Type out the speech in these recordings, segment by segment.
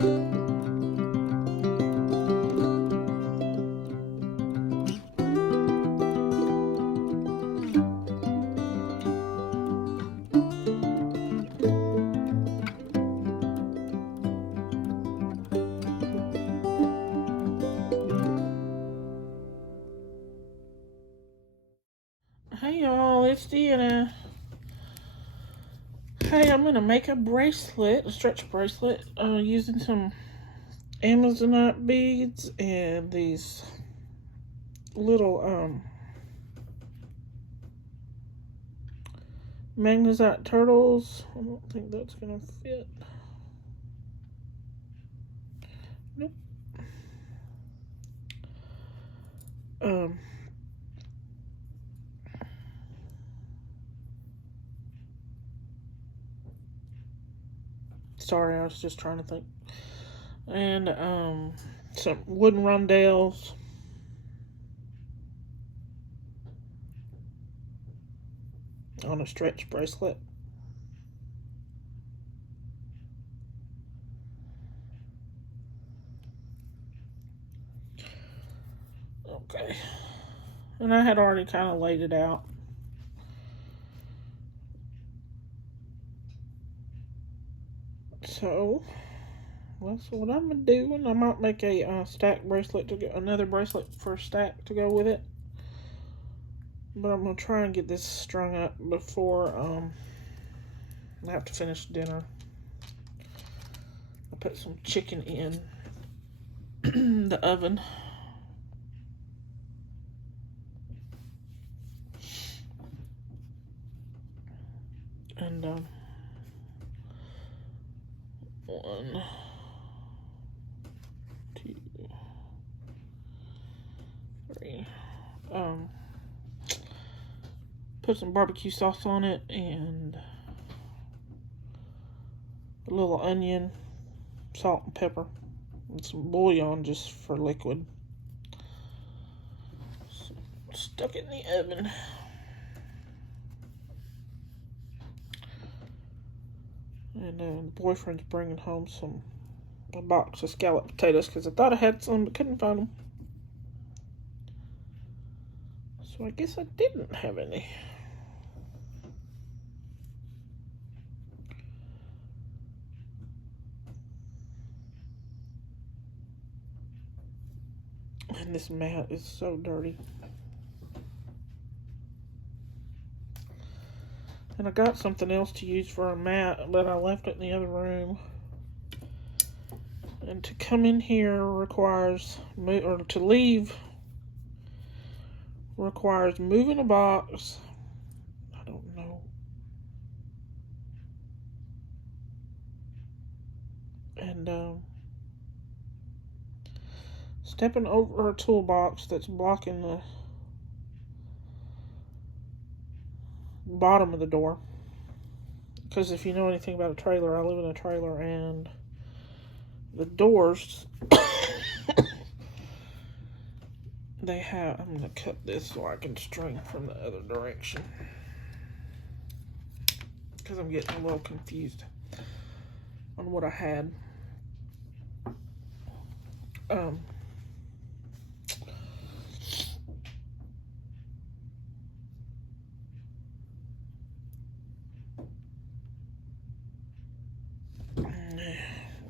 Hey y'all, it's Deanna. Hey, I'm gonna make a bracelet, a stretch bracelet, using some Amazonite beads and these little Magnesite turtles. I don't think that's gonna fit. Nope. Um, Sorry, I was just trying to think. And some wooden rondelles. On a stretch bracelet. Okay. And I had already kind of laid it out. So that's what I'm gonna do. And I might make a stack bracelet to go, another bracelet for a stack to go with it. But I'm gonna try and get this strung up before I have to finish dinner. I'll put some chicken in the oven. And 1, 2, 3. Put some barbecue sauce on it and a little onion, salt and pepper, and some bouillon just for liquid. So, stuck it in the oven. And the boyfriend's bringing home a box of scalloped potatoes because I thought I had some but couldn't find them. So I guess I didn't have any. And this mat is so dirty. And I got something else to use for a mat, but I left it in the other room. And to come in here requires, or to leave requires moving a box. I don't know. And stepping over a toolbox that's blocking the bottom of the door. Because if you know anything about a trailer, I live in a trailer, and the doors they have, I'm going to cut this so I can string from the other direction, because I'm getting a little confused on what I had.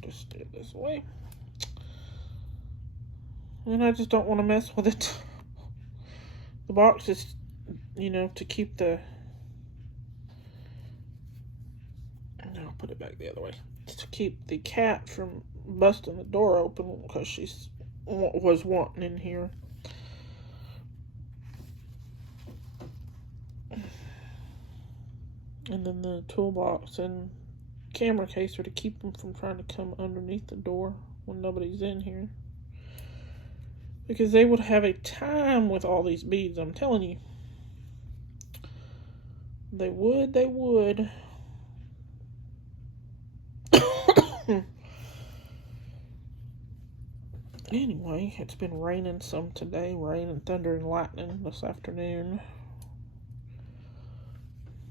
Just do it this way. And I just don't want to mess with it. The box is, to keep the... No, I'll put it back the other way. To keep the cat from busting the door open because she was wanting in here. And then the toolbox and camera case are to keep them from trying to come underneath the door when nobody's in here. Because they would have a time with all these beads, I'm telling you. They would. Anyway, it's been raining some today. Rain and thunder and lightning this afternoon.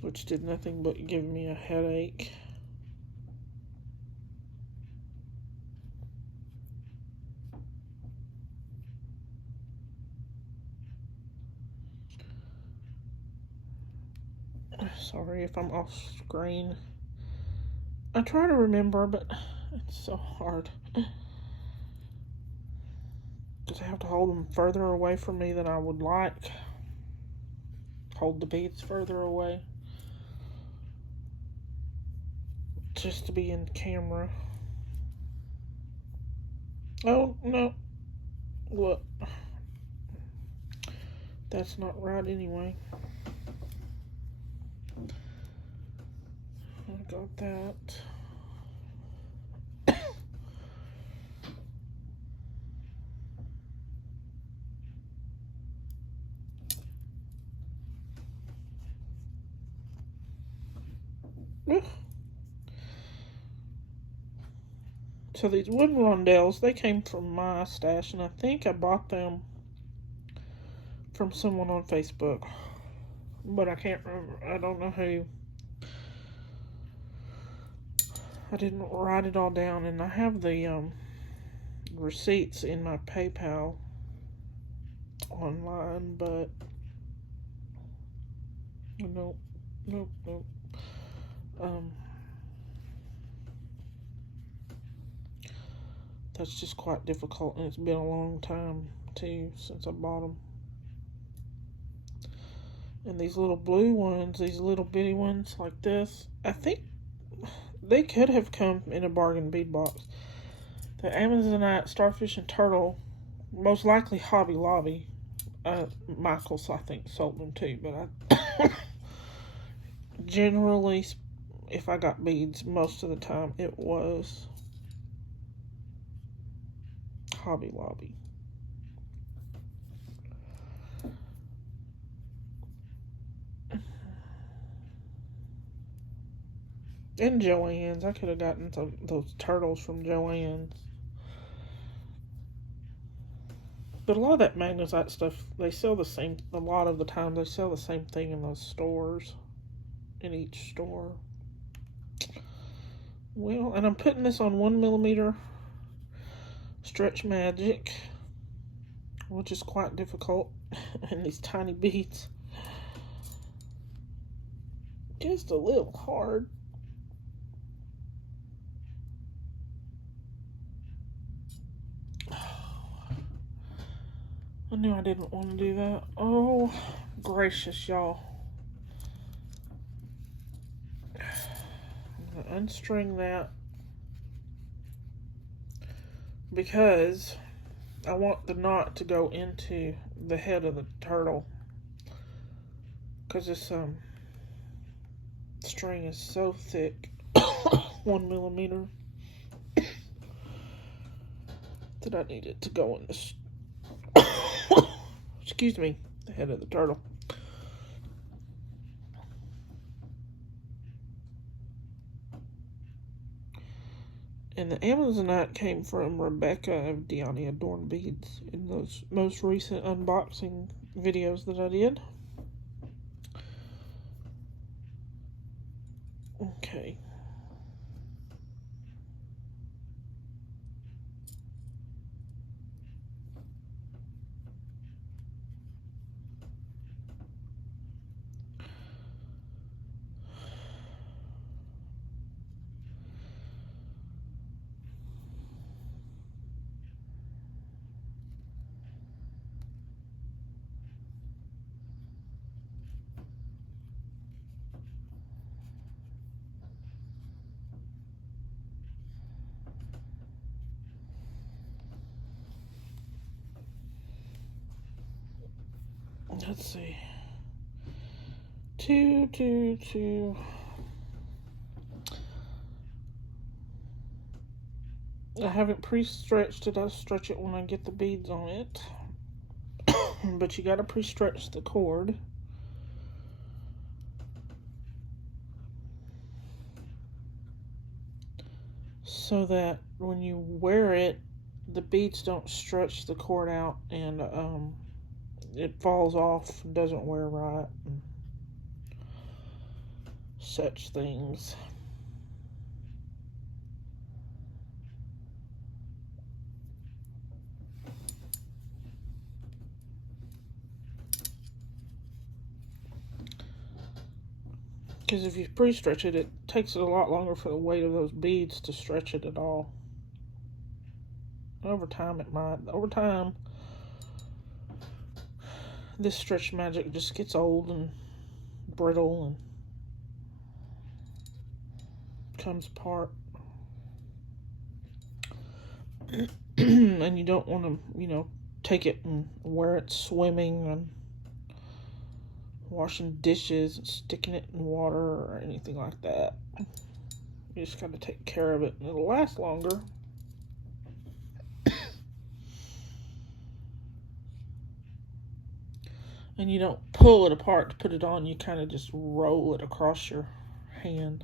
Which did nothing but give me a headache. Sorry if I'm off screen. I try to remember, but it's so hard. Because I have to hold them further away from me than I would like. Hold the beads further away. Just to be in camera. Oh, no. What? That's not right anyway. I got that. So these wooden rondelles, they came from my stash, and I think I bought them from someone on Facebook. But I can't remember. I don't know who. I didn't write it all down, and I have the receipts in my PayPal online, but nope. That's just quite difficult, and it's been a long time too since I bought them. And these little blue ones, these little bitty ones like this, I think they could have come in a bargain bead box. The Amazonite, Starfish, and Turtle, most likely Hobby Lobby. Michael's, I think, sold them too, but I generally, if I got beads, most of the time it was Hobby Lobby. And Joann's. I could have gotten those turtles from Joann's. But a lot of that Magnesite stuff, they sell the same, a lot of the time, they sell the same thing in those stores. In each store. Well, and I'm putting this on 1mm Stretch Magic, which is quite difficult in these tiny beads. Just a little hard. I knew I didn't want to do that. Oh, gracious, y'all. I'm going to unstring that because I want the knot to go into the head of the turtle. Because this string is so thick, 1mm, that I need it to go in this. Excuse me, the head of the turtle. And the Amazonite came from Rebecca of Diani Adorned Beads in those most recent unboxing videos that I did. Okay. Let's see. 2, 2, 2. I haven't pre-stretched it. I'll stretch it when I get the beads on it. But you gotta pre-stretch the cord. So that when you wear it, the beads don't stretch the cord out and it falls off and doesn't wear right. And such things. Because if you pre-stretch it, it takes it a lot longer for the weight of those beads to stretch it at all. Over time, it might. Over time, this stretch magic just gets old and brittle and comes apart. And you don't want to, take it and wear it swimming and washing dishes and sticking it in water or anything like that. You just got to take care of it and it'll last longer. And you don't pull it apart to put it on, you kind of just roll it across your hand.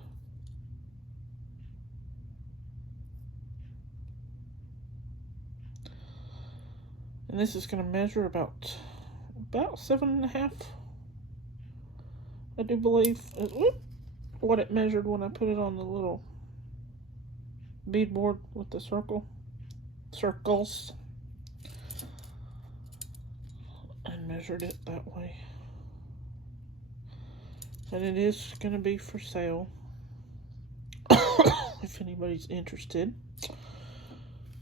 And this is going to measure about 7.5, I do believe. What it measured when I put it on the little beadboard with the circles. And measured it that way. And it is going to be for sale. If anybody's interested,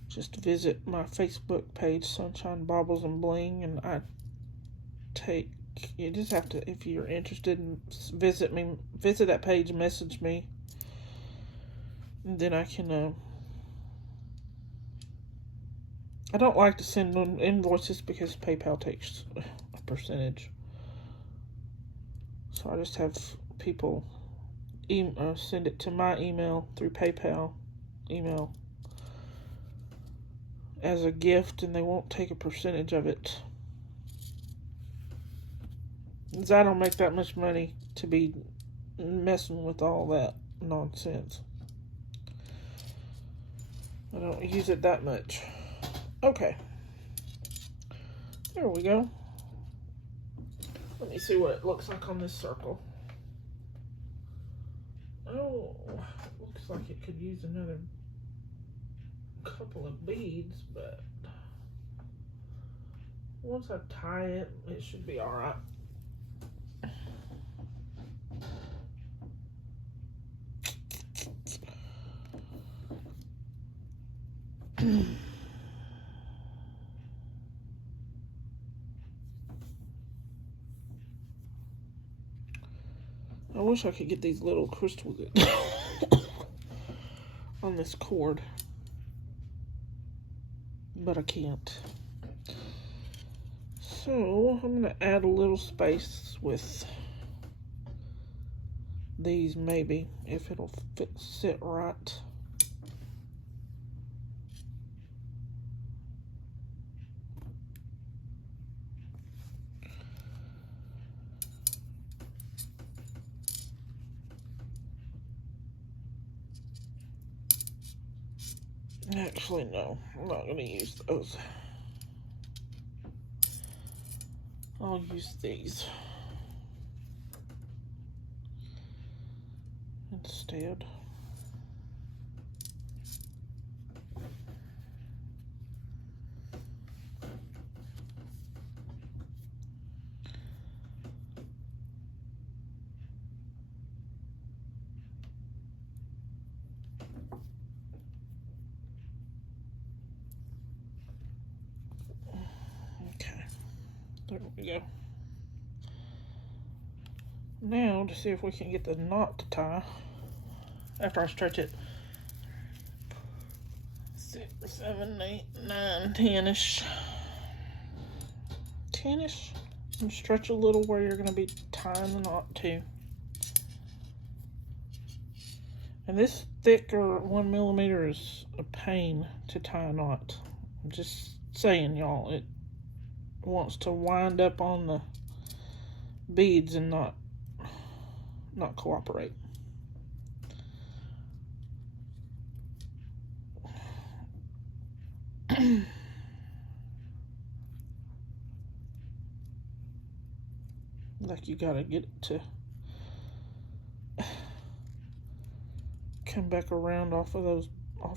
just visit my Facebook page, Sunshine Baubles and Bling, and you just have to, if you're interested, visit that page, message me, and then I can, I don't like to send invoices because PayPal takes a percentage. So I just have people send it to my email through PayPal email as a gift, and they won't take a percentage of it. Because I don't make that much money to be messing with all that nonsense. I don't use it that much. Okay. There we go. Let me see what it looks like on this circle. Oh, looks like it could use another couple of beads, but once I tie it, it should be alright. I wish I could get these little crystals on this cord, but I can't. So I'm going to add a little space with these, maybe, if it'll sit right. Actually, no, I'm not going to use those. I'll use these instead. Okay, there we go. Now to see if we can get the knot to tie after I stretch it. 6, 7, 8, 9, 10-ish. 10-ish. And stretch a little where you're going to be tying the knot to. And this thicker 1mm is a pain to tie a knot. I'm just saying, y'all, it wants to wind up on the beads and not cooperate. Like, you gotta get it to come back around off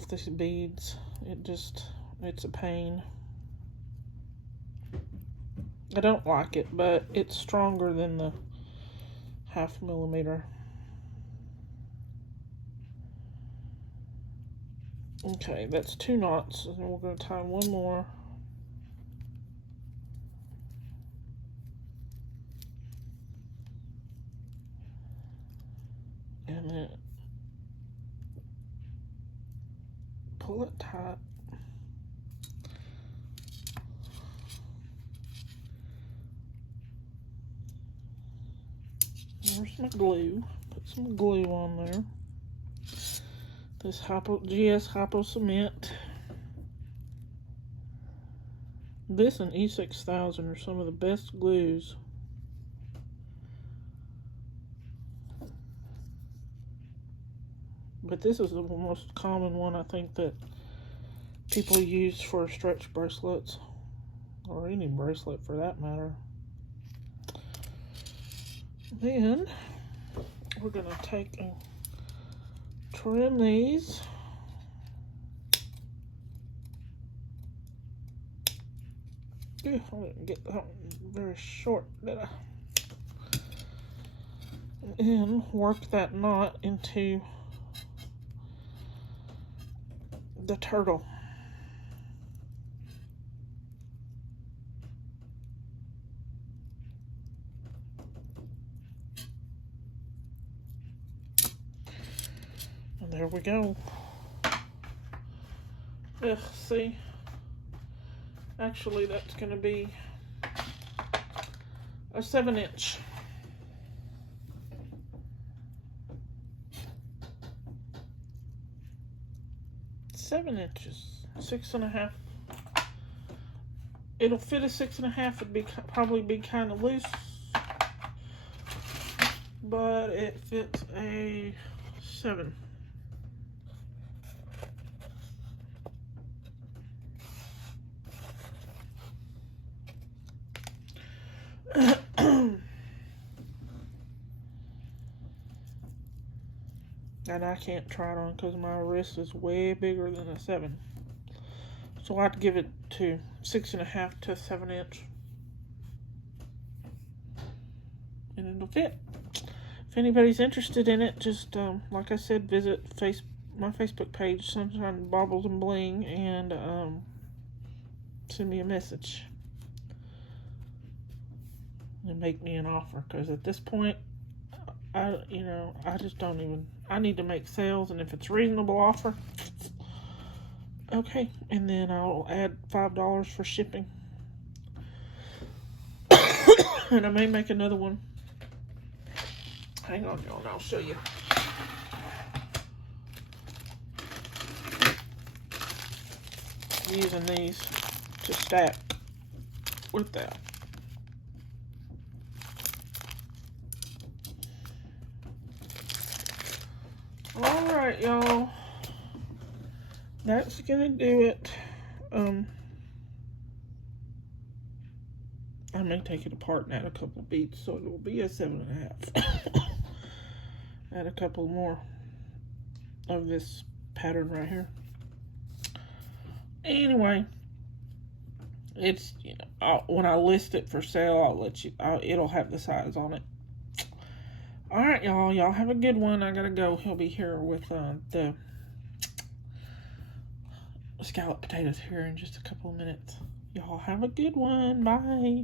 these beads. It's a pain. I don't like it, but it's stronger than the 0.5 mm. Okay, that's 2 knots, and then we're going to tie one more. And then pull it tight. There's my glue. Put some glue on there. This GS Hypo Cement. This and E6000 are some of the best glues. But this is the most common one, I think, that people use for stretch bracelets. Or any bracelet for that matter. Then we're going to take and trim these. I didn't get that one very short, did I? And work that knot into the turtle. And there we go. Ugh, see? Actually, that's going to be a 7-inch. Seven inches, 6.5. It'll fit a 6.5. It'd probably be kind of loose, but it fits a 7. And I can't try it on because my wrist is way bigger than a 7. So I have to give it to 6.5 to 7-inch. And it'll fit. If anybody's interested in it, just, like I said, visit my Facebook page, Sunshine Baubles and Bling, and send me a message. And make me an offer. Because at this point, I just don't even... I need to make sales, and if it's a reasonable offer, okay. And then I'll add $5 for shipping. And I may make another one. Hang on, y'all, and I'll show you. I'm using these to stack with that. Alright, y'all. That's gonna do it. I may take it apart and add a couple beads, so it will be a 7.5. Add a couple more of this pattern right here. Anyway, it's, when I list it for sale, I'll let you. It'll have the size on it. All right, y'all. Y'all have a good one. I gotta go. He'll be here with the scalloped potatoes here in just a couple of minutes. Y'all have a good one. Bye.